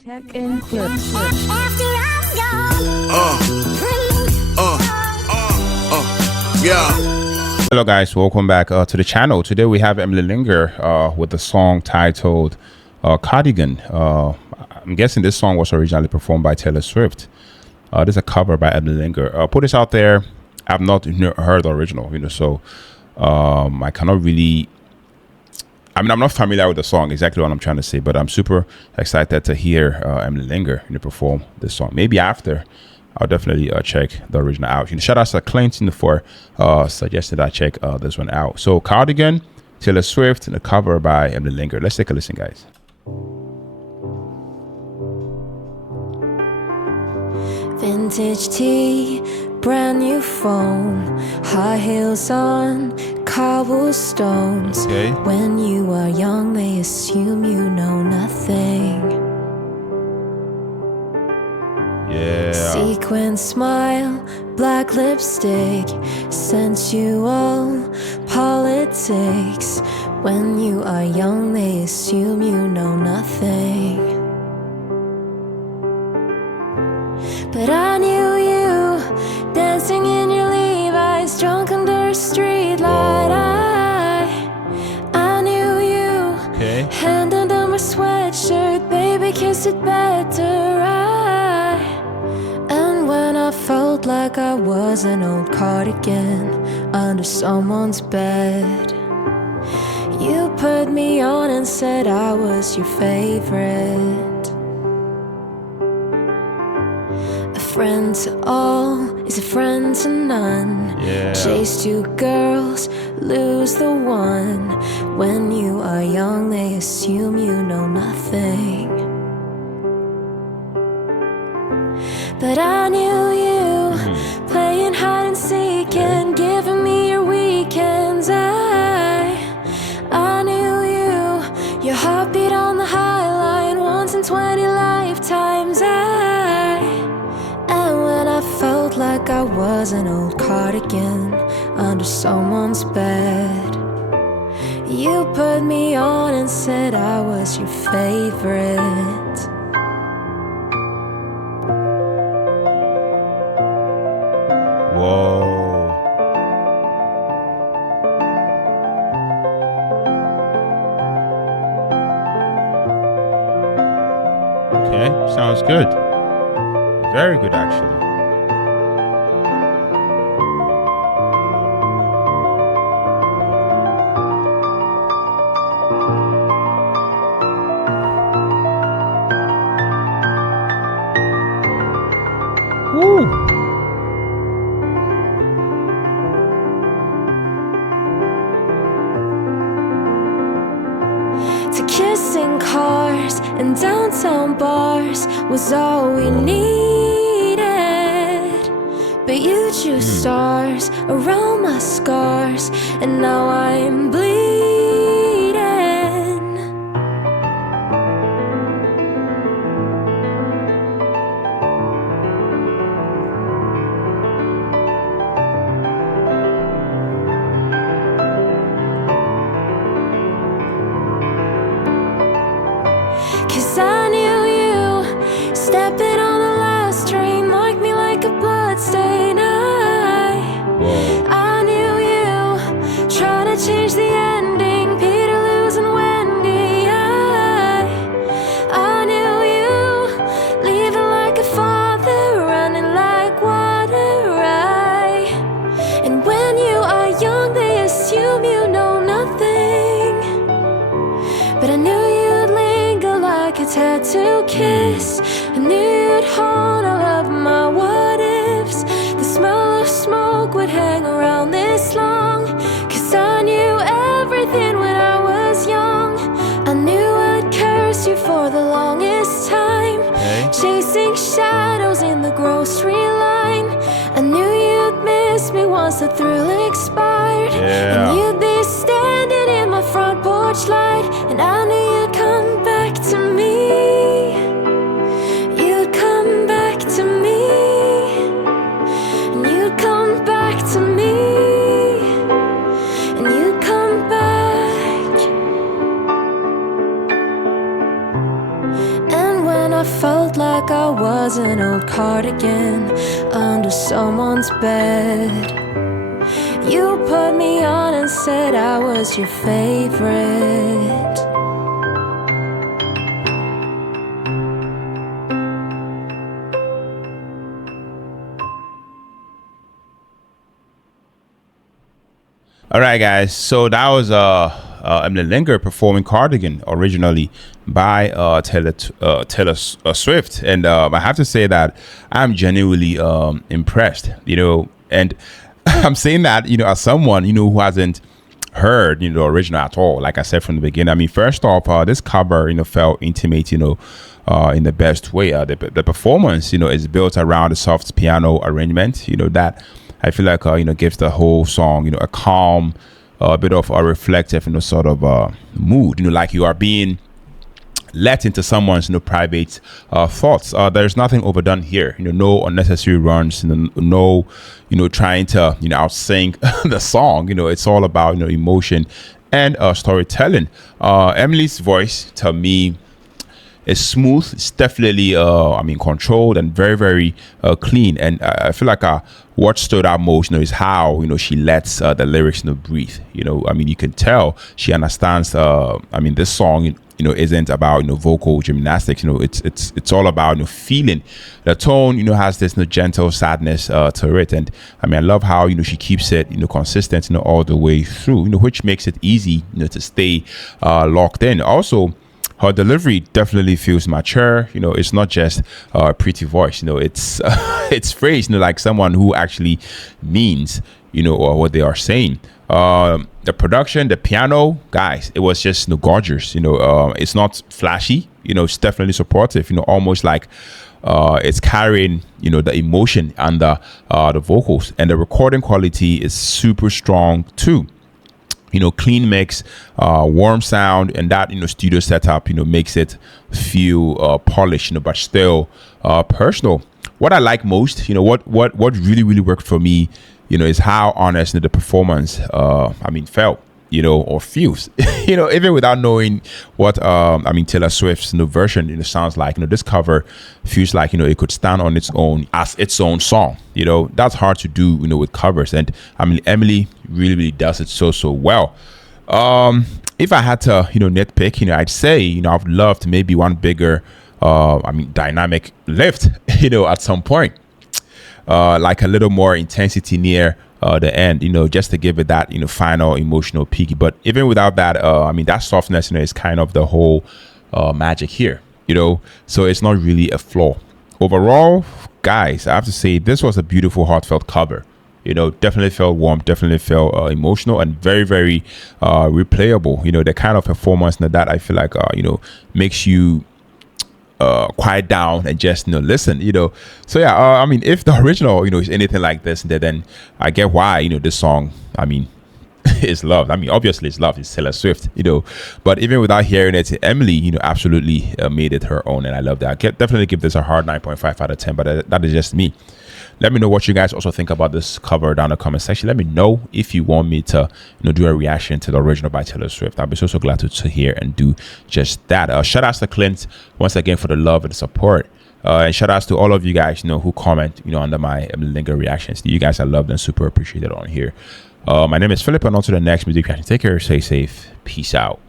Tech and clips. Yeah. Hello guys, welcome back to the channel. Today we have Emily Linge with the song titled Cardigan. I'm guessing this song was originally performed by Taylor Swift. This is a cover by Emily Linge. Put this out there. I've not heard the original, so I cannot really. I'm not familiar with the song, exactly what I'm trying to say, but I'm super excited to hear Emily Linge perform this song. Maybe after, I'll definitely check the original out. Shout out to Clinton for suggesting I check this one out. So Cardigan, Taylor Swift, and a cover by Emily Linge. Let's take a listen, guys. Vintage tea, brand new phone, high heels on cobblestones. Okay. When you are young, they assume you know nothing. Yeah. Sequin smile, black lipstick, sensual politics. When you are young, they assume you know nothing. But I knew you, dancing in your Levi's, drunk under a street light. I knew you, Okay. hand under my sweatshirt, baby, kiss it better. And when I felt like I was an old cardigan under someone's bed, you put me on and said I was your favorite. A friend to all is a friend to none. Yeah. Chase two girls, lose the one. When you are young, they assume you know nothing. But I knew you, playing hide and seek and giving me your weekends. I knew you, your heartbeat on the high line, once in 20 lifetimes. And when I felt like I was an old cardigan under someone's bed, you put me on and said I was your favorite. Whoa. Okay, sounds good. Very good, actually. Woo. To kissing cars and downtown bars was all we needed. But you choose stars around my scars, and now I'm bleeding. Cause I knew you, stepping on the last train, marked me like a bloodstain. I knew you, trying to change the ending, Peter losing Wendy. I knew you, leaving like a father, running like water. And when you are young, they assume you know nothing. But I knew you'd linger like a tattoo kiss. I knew you'd haunt all of my what ifs. The smell of smoke would hang around this long. Cause I knew everything when I was young. I knew I'd curse you for the longest time. Chasing shadows in the grocery line. I knew you'd miss me once the thrill expired. Yeah. And you'd be standing in my front porch light. And I knew you'd come back to me. You'd come back to me. And you'd come back to me. And you'd come back. And when I felt like I was an old cardigan under someone's bed. You put me on and said I was your favorite. All right, guys. So that was Emily Linge performing "Cardigan" originally by Taylor Swift, and I have to say that I'm genuinely impressed. And I'm saying that as someone who hasn't heard the original at all. Like I said from the beginning, I mean, first off, this cover felt intimate. In the best way. The performance is built around the soft piano arrangement. That I feel like gives the whole song a calm, a bit of a reflective sort of mood. Like you are being let into someone's private thoughts. There's nothing overdone here. No unnecessary runs. No trying to outsing the song. It's all about emotion and storytelling. Emily's voice, to me, is smooth. It's definitely controlled and very, very clean. And I feel like what stood out most is how she lets the lyrics breathe. You can tell she understands. This song isn't about vocal gymnastics. It's all about feeling. The tone has this gentle sadness to it, and I love how she keeps it consistent all the way through, which makes it easy to stay locked in. Also, her delivery definitely feels mature. It's not just a pretty voice. It's it's phrased like someone who actually means or what they are saying. The production, the piano, guys, it was just gorgeous. It's not flashy. It's definitely supportive. Almost like it's carrying the emotion and the vocals, and the recording quality is super strong too. Clean mix, warm sound, and that studio setup makes it feel polished, but still personal. What I like most, what really worked for me, is how honest the performance felt, or feels. Even without knowing what Taylor Swift's version sounds like. This cover feels like it could stand on its own as its own song. That's hard to do with covers, and Emily really does it so well. If I had to nitpick, I'd say I've loved maybe one bigger dynamic lift at some point, like a little more intensity near the end, just to give it that final emotional peak. But even without that, that softness is kind of the whole magic here. So it's not really a flaw. Overall, guys, I have to say this was a beautiful, heartfelt cover. Definitely felt warm, definitely felt emotional, and very, very replayable. The kind of performance that I feel like makes you quiet down and just listen. So yeah, if the original is anything like this, then I get why this song is loved. Obviously it's loved. It's Taylor Swift. But even without hearing it, Emily absolutely made it her own, and I love that. Definitely give this a hard 9.5 out of 10, but that is just me. Let me know what you guys also think about this cover down in the comment section. Let me know if you want me to do a reaction to the original by Taylor Swift. I'll be so glad to hear and do just that. Shout outs to Clint once again for the love and the support. And shout outs to all of you guys who comment under my Emily Linge reactions. You guys are loved and super appreciated on here. My name is Philip, and on to the next music reaction. Take care, stay safe, peace out.